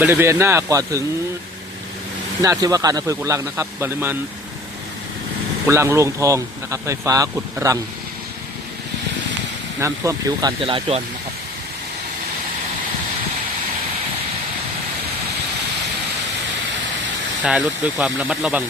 บริเวณหน้าก่อนถึงหน้าที่ว่าการอำเภอกุลังนะครับบริมาณกุลังรวงทองนะครับไฟฟ้ากุดรังน้ำท่วมผิวการจราจรนะครับใช้รถด้วยความระมัดระวัง